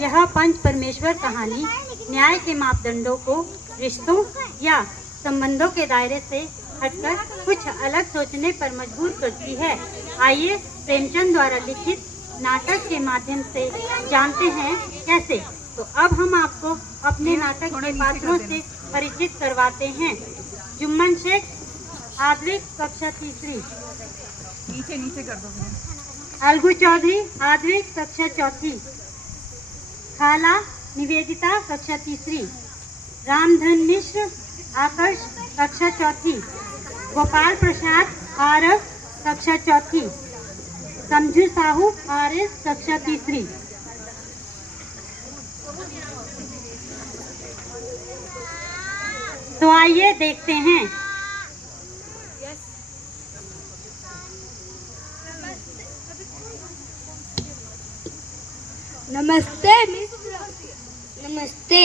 यह पंच परमेश्वर कहानी न्याय के मापदंडों को रिश्तों या संबंधों के दायरे से हटकर कुछ अलग सोचने पर मजबूर करती है। आइए प्रेमचंद द्वारा लिखित नाटक के माध्यम से जानते हैं कैसे। तो अब हम आपको अपने नाटक के पात्रों से परिचित करवाते हैं। जुम्मन शेख, आद्विक, कक्षा तीसरी। नीचे कर दो। अलगू चौधरी, आद्विक, कक्षा चौथी। खाला निवेदिता, कक्षा तीसरी। रामधन मिश्र, आकर्ष, कक्षा चौथी। गोपाल प्रसाद, आरव, कक्षा चौथी। समझू साहू, आरएस, कक्षा तीसरी। तो आइए देखते हैं। नमस्ते मित्र। नमस्ते।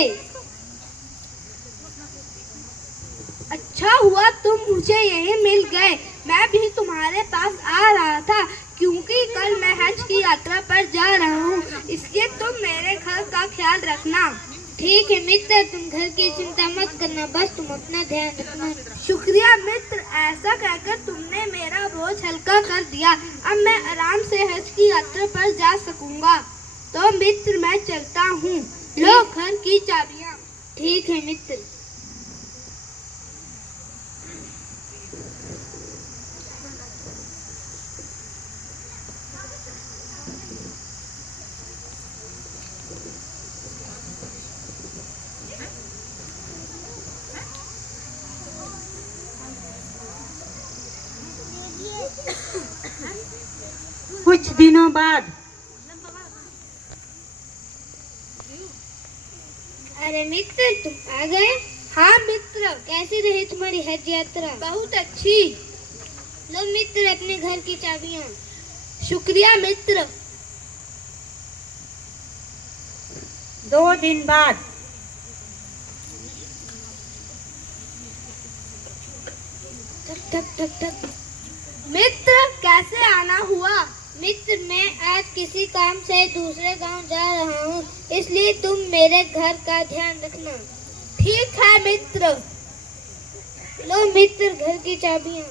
अच्छा हुआ तुम मुझे यहीं मिल गए। मैं भी तुम्हारे पास आ रहा था क्योंकि कल मैं हज की यात्रा पर जा रहा हूँ, इसलिए तुम मेरे घर का ख्याल रखना। ठीक है मित्र, तुम घर की चिंता मत करना, बस तुम अपना ध्यान रखना। शुक्रिया मित्र, ऐसा कहकर तुमने मेरा बोझ हल्का कर दिया। अब मैं आराम से हज की यात्रा पर जा सकूंगा। तो मित्र मैं चलता हूँ। लो घर की चाबियाँ। ठीक है मित्र। कुछ दिनों बाद। अरे मित्र, तुम आ गए। हाँ मित्र। कैसी रही तुम्हारी हज यात्रा? बहुत अच्छी। लो मित्र अपने घर की चाबियाँ। शुक्रिया मित्र। 2 दिन बाद। ठक ठक ठक ठक। मित्र कैसे आना हुआ? मित्र मैं आज किसी काम से दूसरे गांव जा रहा हूँ, इसलिए तुम मेरे घर का ध्यान रखना। ठीक है मित्र। लो मित्र घर की चाबियाँ।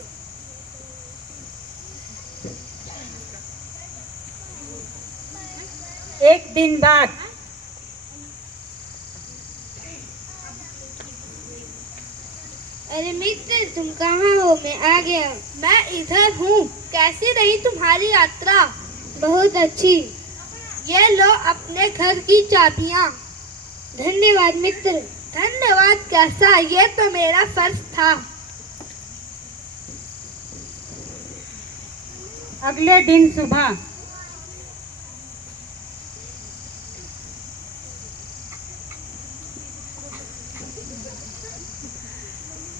एक दिन बाद। अरे मित्र तुम कहाँ हो? मैं आ गया। मैं इधर हूँ। कैसी रही तुम्हारी यात्रा? बहुत अच्छी। ये लो अपने घर की चाबियाँ। धन्यवाद मित्र। धन्यवाद कैसा, ये तो मेरा फर्ज था। अगले दिन सुबह।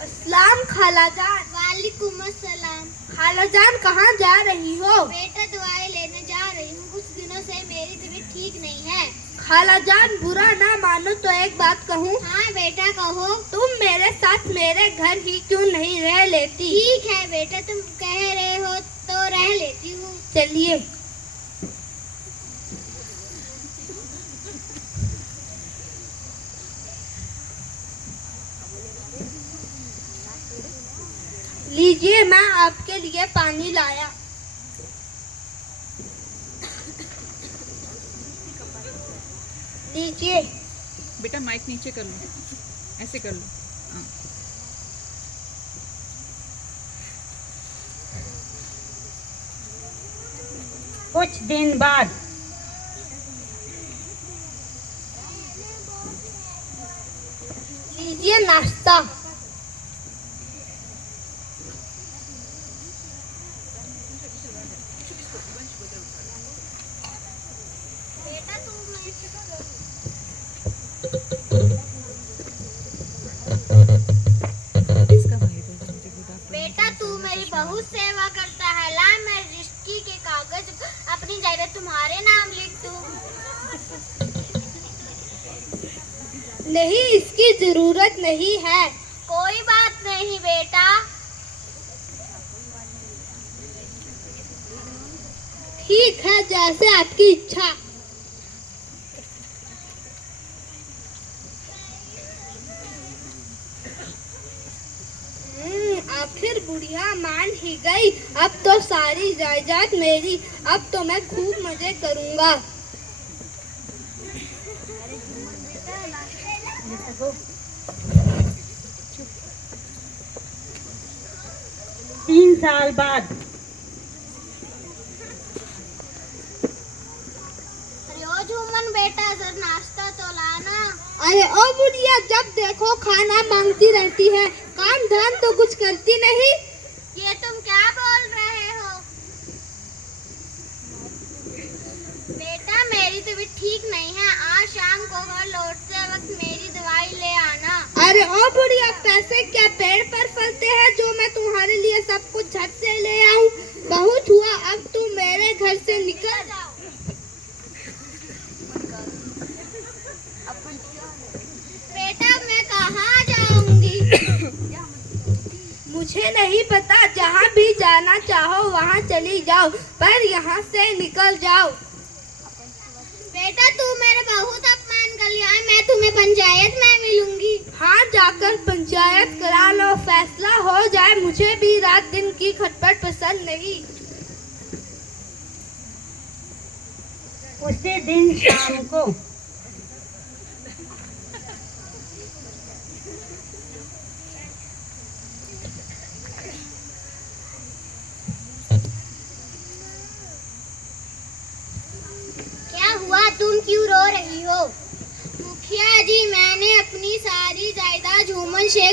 अस्सलाम खालाजान। वालेकुम अस्सलाम। खालाजान कहाँ जा रही हो? बेटा दवाई लेने जा रही हूँ, कुछ दिनों से मेरी तबीयत ठीक नहीं है। खालाजान बुरा ना मानो तो एक बात कहूँ? हाँ बेटा कहो। तुम मेरे साथ मेरे घर ही क्यों नहीं रह लेती? ठीक है बेटा, तुम कह रहे हो तो रह लेती हूँ। चलिए। लीजिए मैं आपके लिए पानी लाया। लीजिए। बेटा माइक नीचे कर लो, ऐसे कर लो। हाँ। कुछ दिन बाद। लीजिए नाश्ता। बेटा तू मेरी बहुत सेवा करता है, ला मैं रजिस्ट्री के कागज अपनी जगह तुम्हारे नाम लिख दूं। नहीं, इसकी जरूरत नहीं है। कोई बात नहीं बेटा। ठीक है, जैसे आपकी इच्छा। मुखिया मान ही गई। अब तो सारी जायदाद मेरी। अब तो मैं खूब मजे करूँगा। 3 साल बाद। अरे ओ झूमन बेटा, जरा नाश्ता तो लाना। अरे ओ बुढ़िया, जब देखो खाना मांगती रहती है, काम धाम तो कुछ करती नहीं। ये तुम क्या बोल रहे हो? बेटा मेरी तबीयत ठीक नहीं है, आज शाम को घर लौटते वक्त मेरी दवाई ले आना। अरे ओ बुढ़िया, पैसे क्या पेड़ पर फलते हैं जो मैं तुम्हारे लिए सब कुछ झट से ले आऊं? बहुत हुआ, अब तुम मेरे घर से निकल जाओ। बेटा मैं कहाँ जाऊंगी? मुझे नहीं पता, जहाँ भी जाना चाहो वहाँ चली जाओ, पर यहाँ से निकल जाओ। बेटा तू मेरे बहुत अपमान कर लिया है, मैं तुम्हें पंचायत में मिलूंगी। हाँ, जाकर पंचायत करा लो, फैसला हो जाए। मुझे भी रात दिन की खटपट पसंद नहीं। उसी दिन शाम को क्या हुआ, तुम क्यों रो रही हो? मुखिया जी, मैंने अपनी सारी जायदाद झूमन शेख